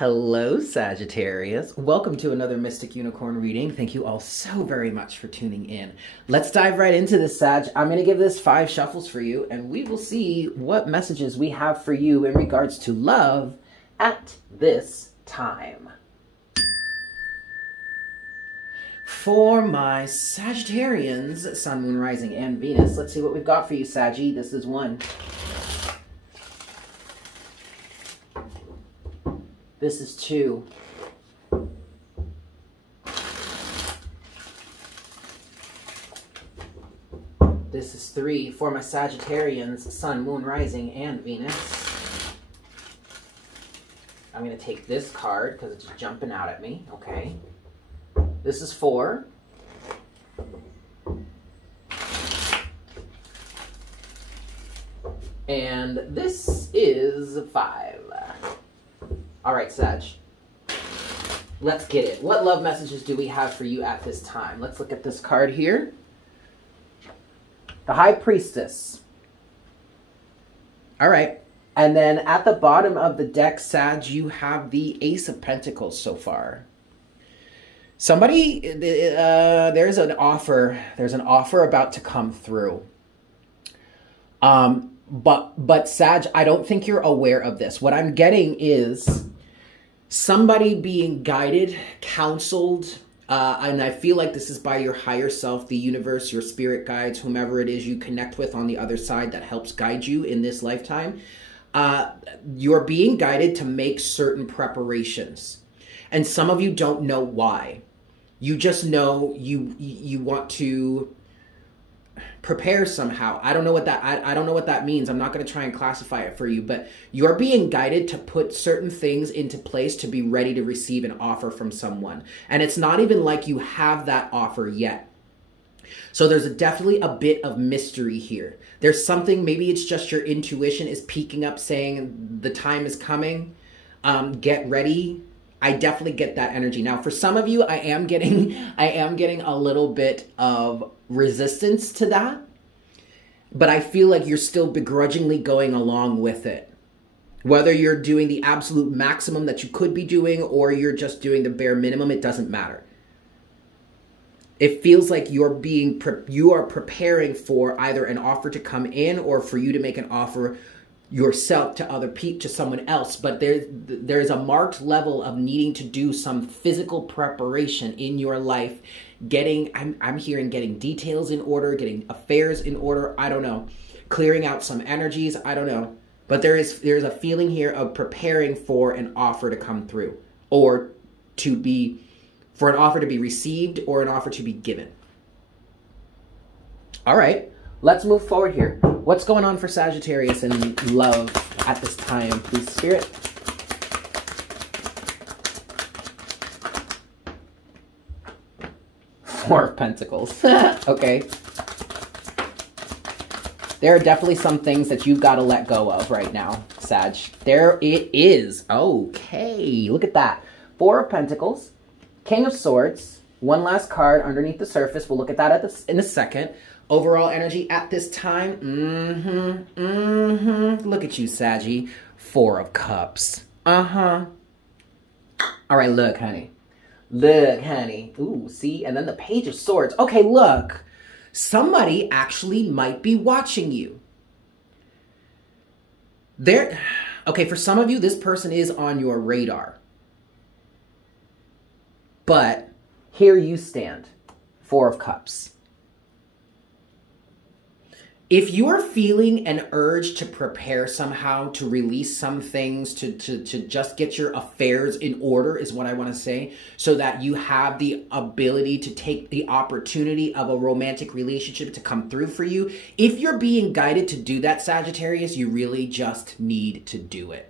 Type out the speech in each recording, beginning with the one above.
Hello, Sagittarius. Welcome to another Mystic Unicorn reading. Thank you all so very much for tuning in. Let's dive right into this, Sag. I'm going to give this 5 shuffles for you, and we will see what messages we have for you in regards to love at this time. For my Sagittarians, Sun, Moon, Rising, and Venus, let's see what we've got for you, Saggy. This is 1. This is 2. This is 3 for my Sagittarians, Sun, Moon, Rising, and Venus. I'm going to take this card because it's jumping out at me. Okay. This is 4. And this is 5. All right, Sag. Let's get it. What love messages do we have for you at this time? Let's look at this card here. The High Priestess. All right. And then at the bottom of the deck, Sag, you have the Ace of Pentacles so far. Somebody, there's an offer. There's an offer about to come through. But Sag, I don't think you're aware of this. What I'm getting is somebody being guided, counseled, and I feel like this is by your higher self, the universe, your spirit guides, whomever it is you connect with on the other side that helps guide you in this lifetime. You're being guided to make certain preparations. And some of you don't know why. You just know you want to prepare somehow. I don't know what that I don't know what that means. I'm not going to try and classify it for you, but you're being guided to put certain things into place to be ready to receive an offer from someone. And it's not even like you have that offer yet. So there's definitely a bit of mystery here. There's something, maybe it's just your intuition is peeking up saying the time is coming. Get ready. I definitely get that energy. Now, for some of you, I am getting a little bit of resistance to that, but I feel like you're still begrudgingly going along with it. Whether you're doing the absolute maximum that you could be doing or you're just doing the bare minimum, it doesn't matter. It feels like you are preparing for either an offer to come in or for you to make an offer yourself to other people, to someone else. But there's a marked level of needing to do some physical preparation in your life. I'm hearing getting details in order, getting affairs in order. I don't know. Clearing out some energies. I don't know. But there's a feeling here of preparing for an offer to come through, or for an offer to be received or an offer to be given. All right. Let's move forward here. What's going on for Sagittarius in love at this time, please, Spirit? Four of Pentacles. Okay. There are definitely some things that you've got to let go of right now, Sag. There it is. Okay. Look at that. 4 of Pentacles. King of Swords. One last card underneath the surface. We'll look at that in a second. Overall energy at this time, Look at you, Saggy. 4 of Cups. All right, look, honey. Look, honey. Ooh, see? And then the Page of Swords. Okay, look. Somebody actually might be watching you. Okay, for some of you, this person is on your radar. But here you stand. 4 of Cups. If you're feeling an urge to prepare somehow, to release some things, to just get your affairs in order is what I want to say, so that you have the ability to take the opportunity of a romantic relationship to come through for you, if you're being guided to do that, Sagittarius, you really just need to do it.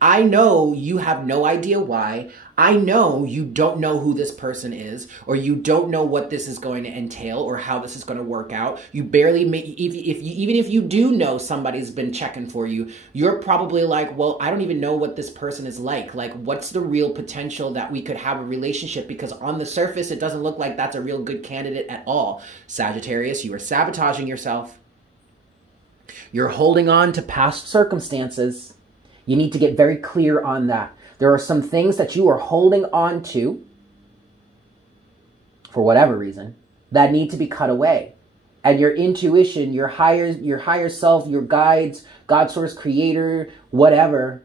I know you have no idea why. I know you don't know who this person is, or you don't know what this is going to entail or how this is going to work out. You barely even if you do know somebody's been checking for you, you're probably like, well, I don't even know what this person is like. Like, what's the real potential that we could have a relationship? Because on the surface, it doesn't look like that's a real good candidate at all. Sagittarius, you are sabotaging yourself. You're holding on to past circumstances. You need to get very clear on that. There are some things that you are holding on to, for whatever reason, that need to be cut away. And your intuition, your higher self, your guides, God source, creator, whatever,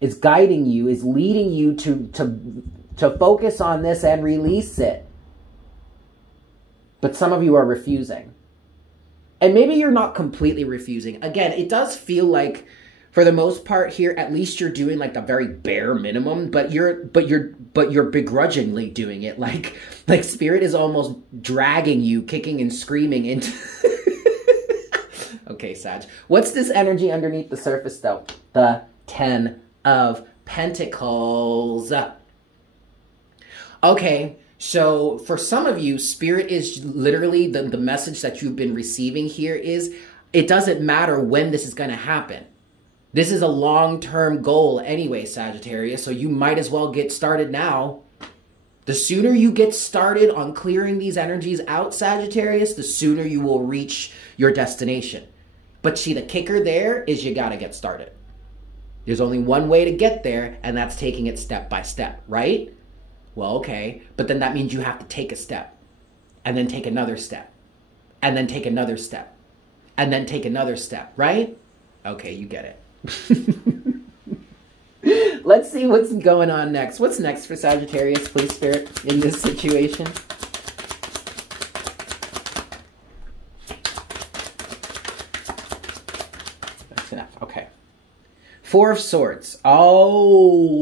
is guiding you, is leading you to focus on this and release it. But some of you are refusing. And maybe you're not completely refusing. Again, it does feel like, for the most part here, at least you're doing like the very bare minimum, but you're begrudgingly doing it. Like spirit is almost dragging you, kicking and screaming into. Okay, Sag. What's this energy underneath the surface though? The 10 of Pentacles. Okay. So for some of you, spirit is literally the message that you've been receiving here is, it doesn't matter when this is going to happen. This is a long-term goal anyway, Sagittarius, so you might as well get started now. The sooner you get started on clearing these energies out, Sagittarius, the sooner you will reach your destination. But see, the kicker there is you got to get started. There's only one way to get there, and that's taking it step by step, right? Well, okay, but then that means you have to take a step, and then take another step, and then take another step, and then take another step, right? Okay, you get it. Let's see what's going on next. What's next for Sagittarius, please, Spirit, in this situation? That's enough, okay. Four of Swords. Oh,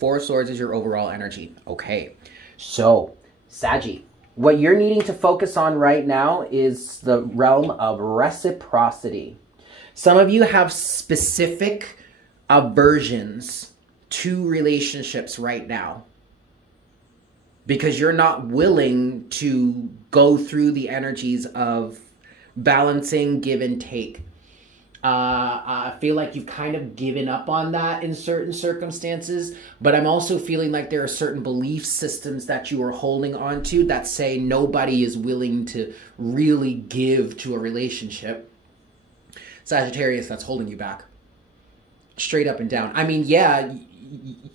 Four of Swords is your overall energy. Okay, so Saggy, what you're needing to focus on right now is the realm of reciprocity. Some of you have specific aversions to relationships right now because you're not willing to go through the energies of balancing give and take. I feel like you've kind of given up on that in certain circumstances, but I'm also feeling like there are certain belief systems that you are holding on to that say nobody is willing to really give to a relationship. Sagittarius, that's holding you back. Straight up and down. I mean, yeah,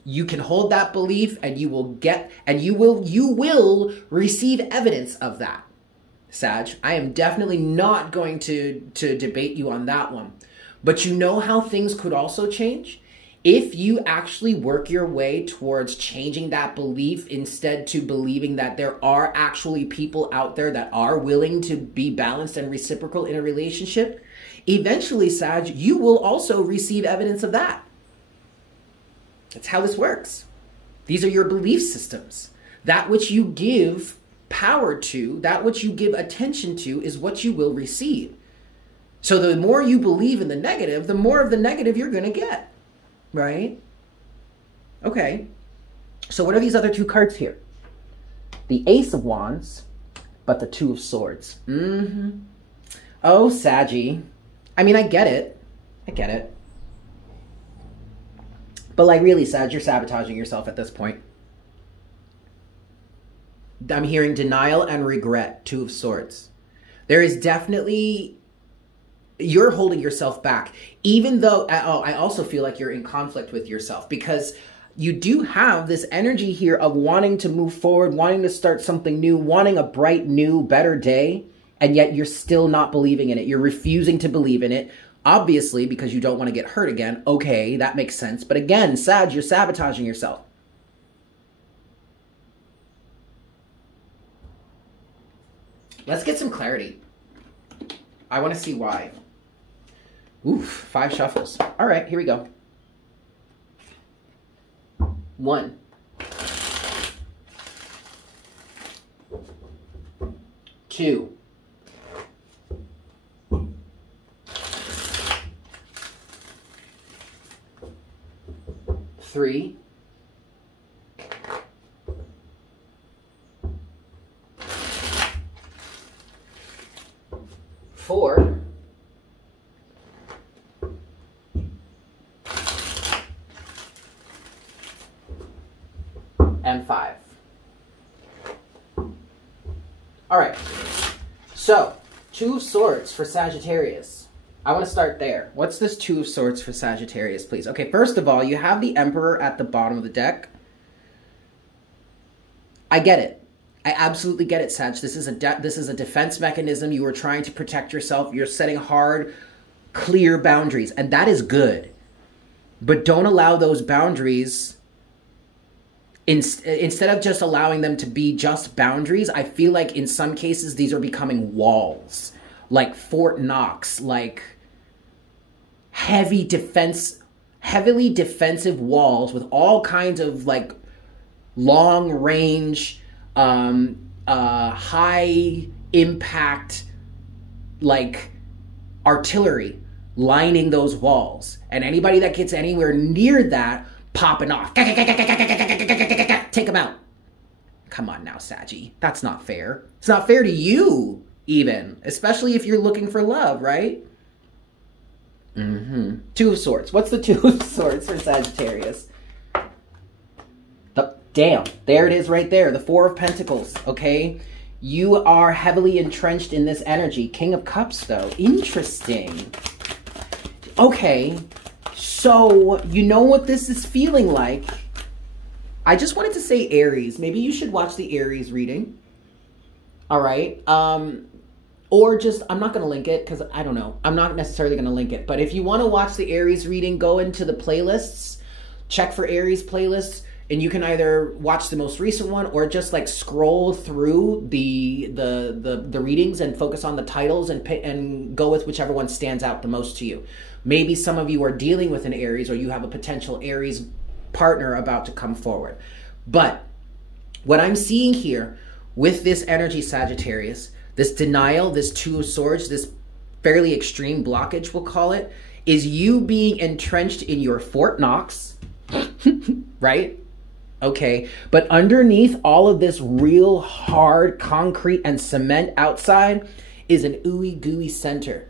you can hold that belief and you will get, and you will receive evidence of that. Sag, I am definitely not going to debate you on that one. But you know how things could also change? If you actually work your way towards changing that belief instead to believing that there are actually people out there that are willing to be balanced and reciprocal in a relationship, eventually, Sag, you will also receive evidence of that. That's how this works. These are your belief systems. That which you give power to, that which you give attention to, is what you will receive. So the more you believe in the negative, the more of the negative you're going to get. Right? Okay. So what are these other two cards here? The Ace of Wands, but the Two of Swords. Oh, Saggy. I mean, I get it. I get it. But like, really, Sag, you're sabotaging yourself at this point. I'm hearing denial and regret, Two of Swords. There is definitely, you're holding yourself back. Even though, I also feel like you're in conflict with yourself because you do have this energy here of wanting to move forward, wanting to start something new, wanting a bright, new, better day, and yet you're still not believing in it. You're refusing to believe in it, obviously, because you don't want to get hurt again. Okay, that makes sense. But again, Sag, you're sabotaging yourself. Let's get some clarity. I want to see why. Oof, 5 shuffles. All right, here we go. 1. 2. 3. 4. And 5. All right. So, Two of Swords for Sagittarius. I want to start there. What's this Two of Swords for Sagittarius, please? Okay, first of all, you have the Emperor at the bottom of the deck. I get it. I absolutely get it, Sag. This is a defense mechanism. You are trying to protect yourself. You're setting hard, clear boundaries, and that is good. But don't allow those boundaries, instead of just allowing them to be just boundaries, I feel like in some cases these are becoming walls, like Fort Knox, like heavily defensive walls with all kinds of like long range, high impact, like artillery lining those walls. And anybody that gets anywhere near that, popping off. Take them out. Come on now, Saggy. That's not fair. It's not fair to you, even. Especially if you're looking for love, right? Two of Swords. What's the Two of Swords for Sagittarius? Damn, there it is right there. The Four of Pentacles, okay? You are heavily entrenched in this energy. King of Cups, though. Interesting. Okay, so you know what this is feeling like. I just wanted to say Aries. Maybe you should watch the Aries reading. All right. Or just, I'm not going to link it because I don't know. I'm not necessarily going to link it. But if you want to watch the Aries reading, go into the playlists, check for Aries playlists. And you can either watch the most recent one or just like scroll through the readings and focus on the titles and go with whichever one stands out the most to you. Maybe some of you are dealing with an Aries or you have a potential Aries partner about to come forward. But what I'm seeing here with this energy, Sagittarius, this denial, this Two of Swords, this fairly extreme blockage, we'll call it, is you being entrenched in your Fort Knox, right? Okay, but underneath all of this real hard concrete and cement outside is an ooey gooey center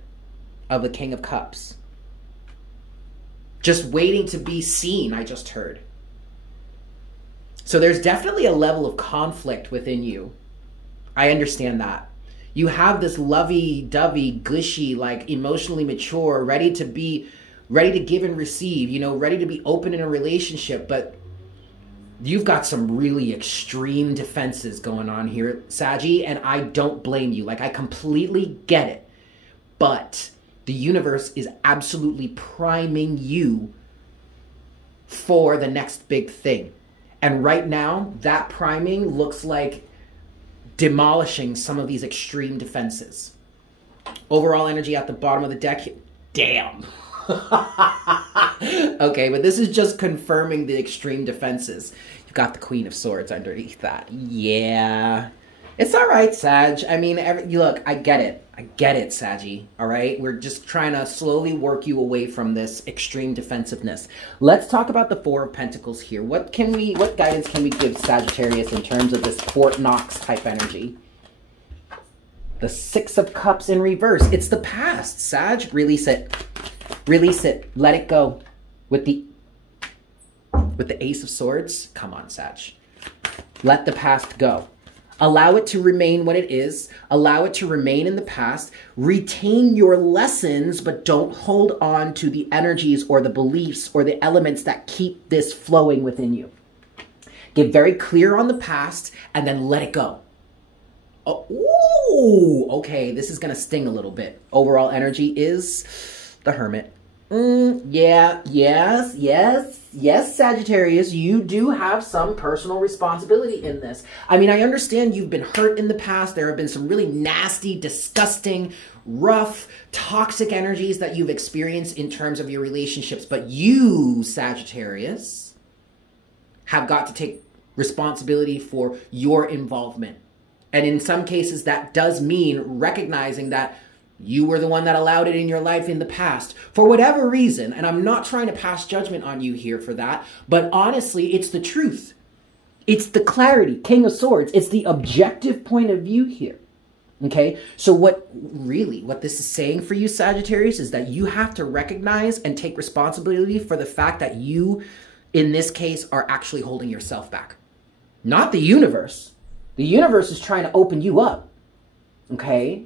of the King of Cups. Just waiting to be seen, I just heard. So there's definitely a level of conflict within you. I understand that. You have this lovey-dovey, gushy, like emotionally mature, ready to give and receive, you know, ready to be open in a relationship, but you've got some really extreme defenses going on here, Saggy, and I don't blame you. Like, I completely get it. But the universe is absolutely priming you for the next big thing. And right now, that priming looks like demolishing some of these extreme defenses. Overall energy at the bottom of the deck. Damn. Okay, but this is just confirming the extreme defenses. You've got the Queen of Swords underneath that. Yeah. It's all right, Sag. I mean, look, I get it. I get it, Saggy. All right? We're just trying to slowly work you away from this extreme defensiveness. Let's talk about the Four of Pentacles here. What guidance can we give Sagittarius in terms of this Fort Knox type energy? The Six of Cups in reverse. It's the past, Sag. Release it. Release it. Let it go. With the Ace of Swords. Come on, Sag. Let the past go. Allow it to remain what it is. Allow it to remain in the past. Retain your lessons, but don't hold on to the energies or the beliefs or the elements that keep this flowing within you. Get very clear on the past and then let it go. Oh, ooh, okay, this is going to sting a little bit. Overall energy is the Hermit. Yes, Sagittarius, you do have some personal responsibility in this. I mean, I understand you've been hurt in the past. There have been some really nasty, disgusting, rough, toxic energies that you've experienced in terms of your relationships. But you, Sagittarius, have got to take responsibility for your involvement. And in some cases, that does mean recognizing that you were the one that allowed it in your life in the past for whatever reason. And I'm not trying to pass judgment on you here for that. But honestly, it's the truth. It's the clarity. King of Swords. It's the objective point of view here. Okay? So what this is saying for you, Sagittarius, is that you have to recognize and take responsibility for the fact that you, in this case, are actually holding yourself back. Not the universe. The universe is trying to open you up. Okay?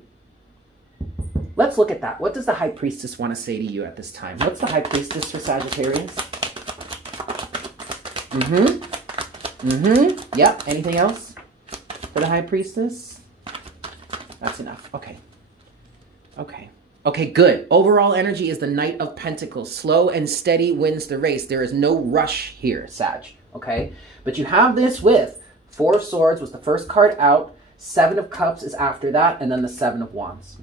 let's look at that. What does the High Priestess want to say to you at this time? What's the High Priestess for Sagittarius? Yep. Anything else for the High Priestess? That's enough. Okay. Okay. Okay, good. Overall energy is the Knight of Pentacles. Slow and steady wins the race. There is no rush here, Sag. Okay? But you have this with Four of Swords was the first card out. Seven of Cups is after that. And then the Seven of Wands.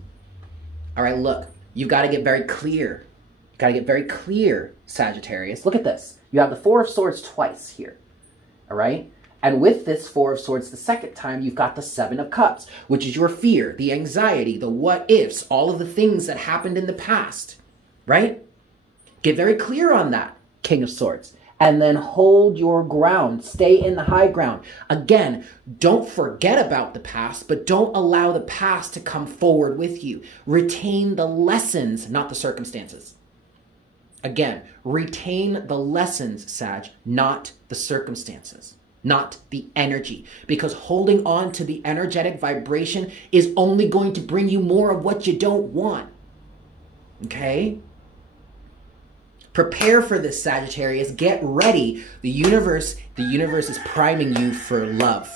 All right, look. You've got to get very clear. You've got to get very clear, Sagittarius. Look at this. You have the Four of Swords twice here. All right? And with this Four of Swords the second time, you've got the Seven of Cups, which is your fear, the anxiety, the what-ifs, all of the things that happened in the past, right? Get very clear on that, King of Swords. And then hold your ground. Stay in the high ground. Again, don't forget about the past, but don't allow the past to come forward with you. Retain the lessons, not the circumstances. Again, retain the lessons, Sag, not the circumstances. Not the energy, because holding on to the energetic vibration is only going to bring you more of what you don't want. Okay? Prepare for this, Sagittarius. Get ready. The universe is priming you for love.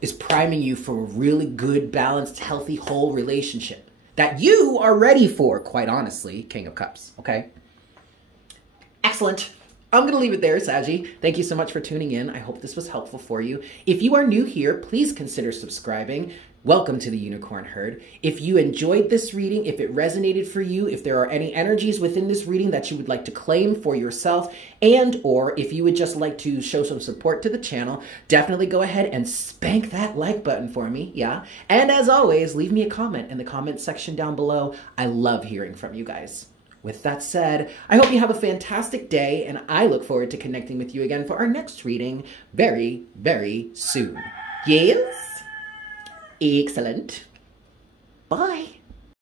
Is priming you for a really good, balanced, healthy, whole relationship that you are ready for, quite honestly, King of Cups. Okay? Excellent. I'm going to leave it there, Saggy. Thank you so much for tuning in. I hope this was helpful for you. If you are new here, please consider subscribing. Welcome to the Unicorn Herd. If you enjoyed this reading, if it resonated for you, if there are any energies within this reading that you would like to claim for yourself, and or if you would just like to show some support to the channel, definitely go ahead and spank that like button for me, yeah? And as always, leave me a comment in the comment section down below. I love hearing from you guys. With that said, I hope you have a fantastic day, and I look forward to connecting with you again for our next reading very, very soon. Yes? Excellent. Bye.